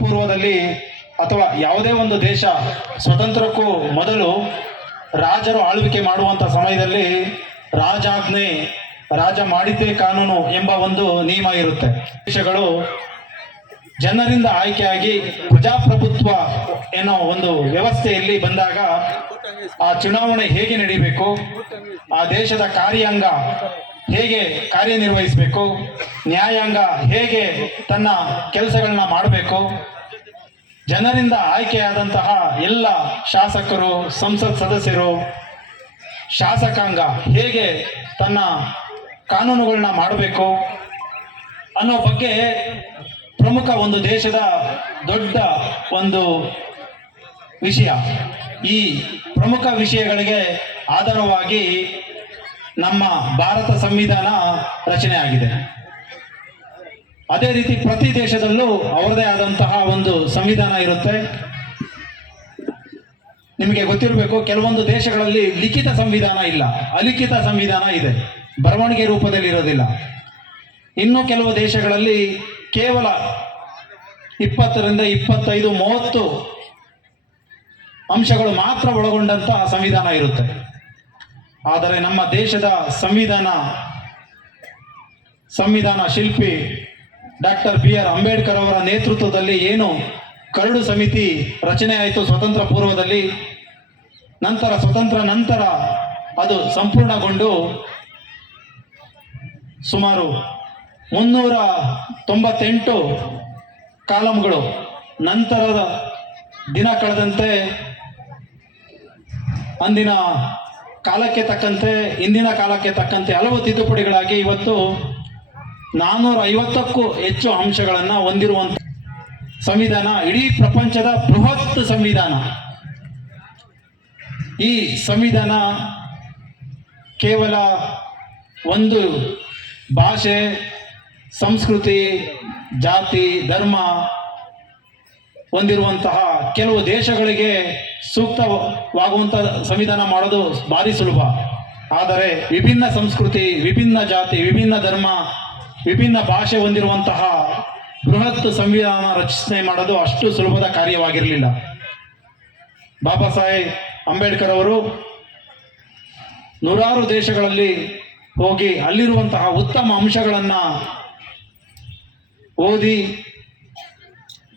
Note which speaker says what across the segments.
Speaker 1: ಪೂರ್ವದಲ್ಲಿ ಅಥವಾ ಯಾವುದೇ ಒಂದು ದೇಶ ಸ್ವತಂತ್ರಕ್ಕೂ ಮೊದಲು ರಾಜರು ಆಳ್ವಿಕೆ ಮಾಡುವಂಥ ಸಮಯದಲ್ಲಿ ರಾಜಾಜ್ಞೆ, ರಾಜ ಮಾಡಿದ್ದೇ ಕಾನೂನು ಎಂಬ ಒಂದು ನಿಯಮ ಇರುತ್ತೆ. ದೇಶಗಳು ಜನರಿಂದ ಆಯ್ಕೆಯಾಗಿ ಪ್ರಜಾಪ್ರಭುತ್ವ ಏನೋ ಒಂದು ವ್ಯವಸ್ಥೆಯಲ್ಲಿ ಬಂದಾಗ ಆ ಚುನಾವಣೆ ಹೇಗೆ ನಡೀಬೇಕು, ಆ ದೇಶದ ಕಾರ್ಯಾಂಗ ಹೇಗೆ ಕಾರ್ಯನಿರ್ವಹಿಸಬೇಕು? ನ್ಯಾಯಾಂಗ ಹೇಗೆ ತನ್ನ ಕೆಲಸಗಳನ್ನ ಮಾಡಬೇಕು? ಜನರಿಂದ ಆಯ್ಕೆಯಾದಂತಹ ಎಲ್ಲ ಶಾಸಕರು, ಸಂಸತ್ ಸದಸ್ಯರು, ಶಾಸಕಾಂಗ ಹೇಗೆ ತನ್ನ ಕಾನೂನುಗಳನ್ನ ಮಾಡಬೇಕು ಅನ್ನೋ ಬಗ್ಗೆ ಪ್ರಮುಖ ಒಂದು ದೇಶದ ದೊಡ್ಡ ಒಂದು ವಿಷಯ. ಈ ಪ್ರಮುಖ ವಿಷಯಗಳಿಗೆ ಆಧಾರವಾಗಿ ನಮ್ಮ ಭಾರತ ಸಂವಿಧಾನ ರಚನೆ ಆಗಿದೆ. ಅದೇ ರೀತಿ ಪ್ರತಿ ದೇಶದಲ್ಲೂ ಅವರದೇ ಆದಂತಹ ಒಂದು ಸಂವಿಧಾನ ಇರುತ್ತೆ. ನಿಮಗೆ ಗೊತ್ತಿರಬೇಕು, ಕೆಲವೊಂದು ದೇಶಗಳಲ್ಲಿ ಲಿಖಿತ ಸಂವಿಧಾನ ಇಲ್ಲ. ಅಲಿಖಿತ ಸಂವಿಧಾನ ಇದೆ. ಬರವಣಿಗೆ ರೂಪದಲ್ಲಿ ಇರೋದಿಲ್ಲ. ಇನ್ನು ಕೆಲವು ದೇಶಗಳಲ್ಲಿ ಕೇವಲ ಇಪ್ಪತ್ತರಿಂದ ಇಪ್ಪತ್ತೈದು, ಮೂವತ್ತು ಅಂಶಗಳು ಮಾತ್ರ ಒಳಗೊಂಡಂತಹ ಸಂವಿಧಾನ ಇರುತ್ತೆ. ಆದರೆ ನಮ್ಮ ದೇಶದ ಸಂವಿಧಾನ ಸಂವಿಧಾನ ಶಿಲ್ಪಿ ಡಾಕ್ಟರ್ ಬಿ ಆರ್ ಅಂಬೇಡ್ಕರ್ ಅವರ ನೇತೃತ್ವದಲ್ಲಿ ಏನು ಕರಡು ಸಮಿತಿ ರಚನೆ ಆಯಿತು ಸ್ವತಂತ್ರ ಪೂರ್ವದಲ್ಲಿ, ನಂತರ ಸ್ವತಂತ್ರ ನಂತರ ಅದು ಸಂಪೂರ್ಣಗೊಂಡು ಸುಮಾರು ಮುನ್ನೂರ ತೊಂಬತ್ತೆಂಟು ಕಾಲಂಗಳು ನಂತರದ ದಿನ ಕಳೆದಂತೆ ಅಂದಿನ ಕಾಲಕ್ಕೆ ತಕ್ಕಂತೆ, ಇಂದಿನ ಕಾಲಕ್ಕೆ ತಕ್ಕಂತೆ ಹಲವು ತಿದ್ದುಪಡಿಗಳಾಗಿ ಇವತ್ತು ನಾನ್ನೂರ ಐವತ್ತಕ್ಕೂ ಹೆಚ್ಚು ಅಂಶಗಳನ್ನು ಹೊಂದಿರುವಂಥ ಸಂವಿಧಾನ, ಇಡೀ ಪ್ರಪಂಚದ ಬೃಹತ್ ಸಂವಿಧಾನ. ಈ ಸಂವಿಧಾನ ಕೇವಲ ಒಂದು ಭಾಷೆ, ಸಂಸ್ಕೃತಿ, ಜಾತಿ, ಧರ್ಮ ಹೊಂದಿರುವಂತಹ ಕೆಲವು ದೇಶಗಳಿಗೆ ಸೂಕ್ತವಾಗುವಂಥ ಸಂವಿಧಾನ ಮಾಡೋದು ಭಾರಿ ಸುಲಭ. ಆದರೆ ವಿಭಿನ್ನ ಸಂಸ್ಕೃತಿ, ವಿಭಿನ್ನ ಜಾತಿ, ವಿಭಿನ್ನ ಧರ್ಮ, ವಿಭಿನ್ನ ಭಾಷೆ ಹೊಂದಿರುವಂತಹ ಬೃಹತ್ ಸಂವಿಧಾನ ರಚನೆ ಮಾಡೋದು ಅಷ್ಟು ಸುಲಭದ ಕಾರ್ಯವಾಗಿರಲಿಲ್ಲ. ಬಾಬಾ ಸಾಹೇಬ್ ಅಂಬೇಡ್ಕರ್ ಅವರು ನೂರಾರು ದೇಶಗಳಲ್ಲಿ ಹೋಗಿ ಅಲ್ಲಿರುವಂತಹ ಉತ್ತಮ ಅಂಶಗಳನ್ನು ಓದಿ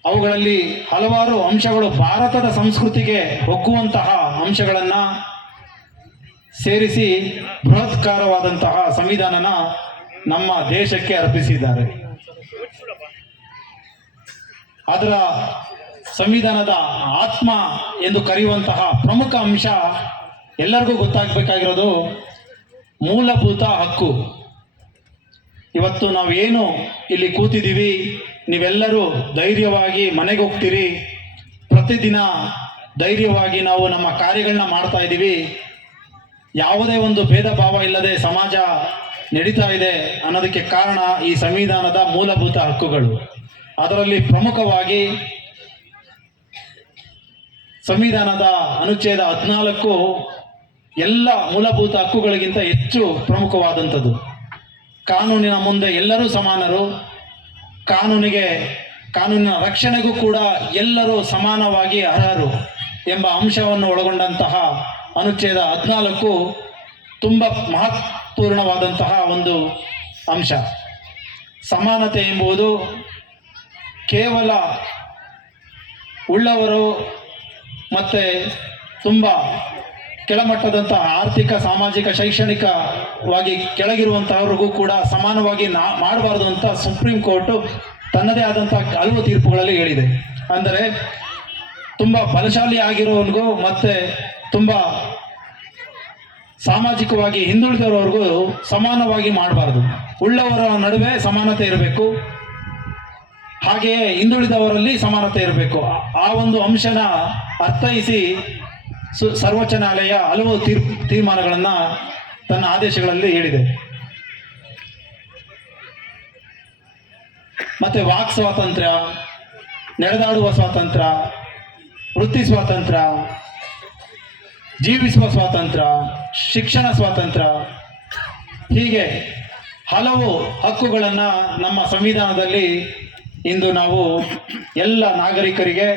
Speaker 1: ಅವುಗಳಲ್ಲಿ ಹಲವಾರು ಅಂಶಗಳು ಭಾರತದ ಸಂಸ್ಕೃತಿಗೆ ಒಗ್ಗುವಂತಹ ಅಂಶಗಳನ್ನು ಸೇರಿಸಿ ಬೃಹತ್ಕಾರವಾದಂತಹ ಸಂವಿಧಾನನ ನಮ್ಮ ದೇಶಕ್ಕೆ ಅರ್ಪಿಸಿದ್ದಾರೆ. ಅದರ ಸಂವಿಧಾನದ ಆತ್ಮ ಎಂದು ಕರೆಯುವಂತಹ ಪ್ರಮುಖ ಅಂಶ ಎಲ್ಲರಿಗೂ ಗೊತ್ತಾಗಬೇಕಾಗಿರೋದು ಮೂಲಭೂತ ಹಕ್ಕು. ಇವತ್ತು ನಾವು ಏನು ಇಲ್ಲಿ ಕೂತಿದ್ದೀವಿ? ನೀವೆಲ್ಲರೂ ಧೈರ್ಯವಾಗಿ ಮನೆಗೆ ಹೋಗ್ತೀರಿ ಪ್ರತಿದಿನ ಧೈರ್ಯವಾಗಿ ನಾವು ನಮ್ಮ ಕಾರ್ಯಗಳನ್ನ ಮಾಡ್ತಾ ಇದ್ದೀವಿ. ಯಾವುದೇ ಒಂದು ಭೇದ ಭಾವ ಇಲ್ಲದೆ ಸಮಾಜ ನಡೀತಾ ಇದೆ ಅನ್ನೋದಕ್ಕೆ ಕಾರಣ ಈ ಸಂವಿಧಾನದ ಮೂಲಭೂತ ಹಕ್ಕುಗಳು. ಅದರಲ್ಲಿ ಪ್ರಮುಖವಾಗಿ ಸಂವಿಧಾನದ ಅನುಚ್ಛೇದ ಹದಿನಾಲ್ಕು ಎಲ್ಲ ಮೂಲಭೂತ ಹಕ್ಕುಗಳಿಗಿಂತ ಹೆಚ್ಚು ಪ್ರಮುಖವಾದಂಥದ್ದು. ಕಾನೂನಿನ ಮುಂದೆ ಎಲ್ಲರೂ ಸಮಾನರು. ಕಾನೂನಿಗೆ, ಕಾನೂನಿನ ರಕ್ಷಣೆಗೂ ಕೂಡ ಎಲ್ಲರೂ ಸಮಾನವಾಗಿ ಅರ್ಹರು ಎಂಬ ಅಂಶವನ್ನು ಒಳಗೊಂಡಂತಹ ಅನುಚ್ಛೇದ ಹದಿನಾಲ್ಕು ತುಂಬ ಮಹತ್ವಪೂರ್ಣವಾದಂತಹ ಒಂದು ಅಂಶ. ಸಮಾನತೆ ಎಂಬುದು ಕೇವಲ ಉಳ್ಳವರು ಮತ್ತು ತುಂಬ ಕೆಳಮಟ್ಟದಂತಹ ಆರ್ಥಿಕ, ಸಾಮಾಜಿಕ, ಶೈಕ್ಷಣಿಕವಾಗಿ ಕೆಳಗಿರುವಂತಹವ್ರಿಗೂ ಕೂಡ ಸಮಾನವಾಗಿ ನಾ ಮಾಡಬಾರ್ದು ಅಂತ ಸುಪ್ರೀಂ ಕೋರ್ಟು ತನ್ನದೇ ಆದಂತಹ ಹಲವು ತೀರ್ಪುಗಳಲ್ಲಿ ಹೇಳಿದೆ. ಅಂದರೆ ತುಂಬ ಬಲಶಾಲಿ ಆಗಿರೋನಿಗೂ ಮತ್ತೆ ತುಂಬ ಸಾಮಾಜಿಕವಾಗಿ ಹಿಂದುಳಿದವರಿಗೂ ಸಮಾನವಾಗಿ ಮಾಡಬಾರ್ದು. ಉಳ್ಳವರ ನಡುವೆ ಸಮಾನತೆ ಇರಬೇಕು. ಹಾಗೆಯೇ ಹಿಂದುಳಿದವರಲ್ಲಿ ಸಮಾನತೆ ಇರಬೇಕು. ಆ ಒಂದು ಅಂಶನ ಅರ್ಥೈಸಿ ಸು ಸರ್ವೋಚ್ಚ ನ್ಯಾಯಾಲಯ ಹಲವು ತೀರ್, ತೀರ್ಮಾನಗಳನ್ನು ತನ್ನ ಆದೇಶಗಳಲ್ಲಿ ಹೇಳಿದೆ. ಮತ್ತೆ ವಾಕ್ ಸ್ವಾತಂತ್ರ್ಯ, ನಡೆದಾಡುವ ಸ್ವಾತಂತ್ರ್ಯ ವೃತ್ತಿ ಸ್ವಾತಂತ್ರ್ಯ, ಜೀವಿಸುವ ಸ್ವಾತಂತ್ರ್ಯ, ಶಿಕ್ಷಣ ಸ್ವಾತಂತ್ರ್ಯ, ಹೀಗೆ ಹಲವು ಹಕ್ಕುಗಳನ್ನು ನಮ್ಮ ಸಂವಿಧಾನದಲ್ಲಿ ಇಂದು ನಾವು ಎಲ್ಲ ನಾಗರಿಕರಿಗೆ